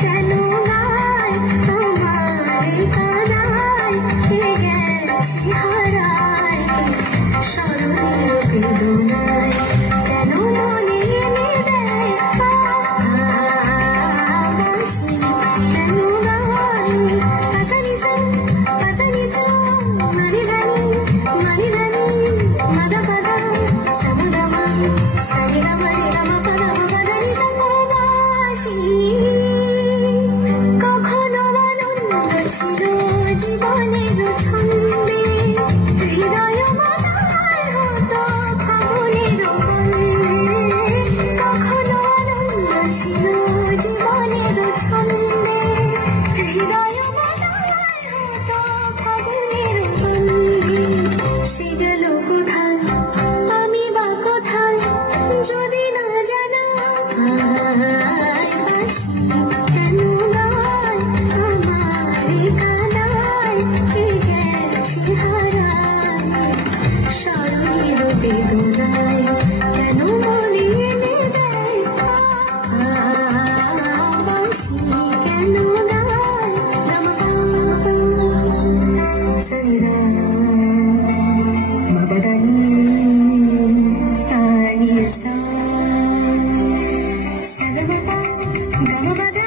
কেন গায় তোমার কানায় গেছি হারায় স্মরণের বেদনায় কেন মনে এনে দেয় বাঁশি কেন গায় কাসানিসা মানিদানি মাদা পাদা সামুদামা সানিদা মানিদামা পাদা মাদানি বাঁশি কখনো আনন্দ ছিল জীবনের ছন্দে হৃদয় মাতার হতো ফাগুনের বন্দে কখনো আনন্দ ছিল জীবনের ছন্দে হৃদয় মাতার হতো ফাগুনের বন্দে সে গেল কোথায় আমি বা কোথায় যদি না জানা বাঁশি কেন গায় আমার কানায় গেছি হারায় স্মরণের বেদনায় কেন মনে এনে দেয় বাঁশি কেন গায় সনিদা মদানি তানি সা সদমতা গমবদ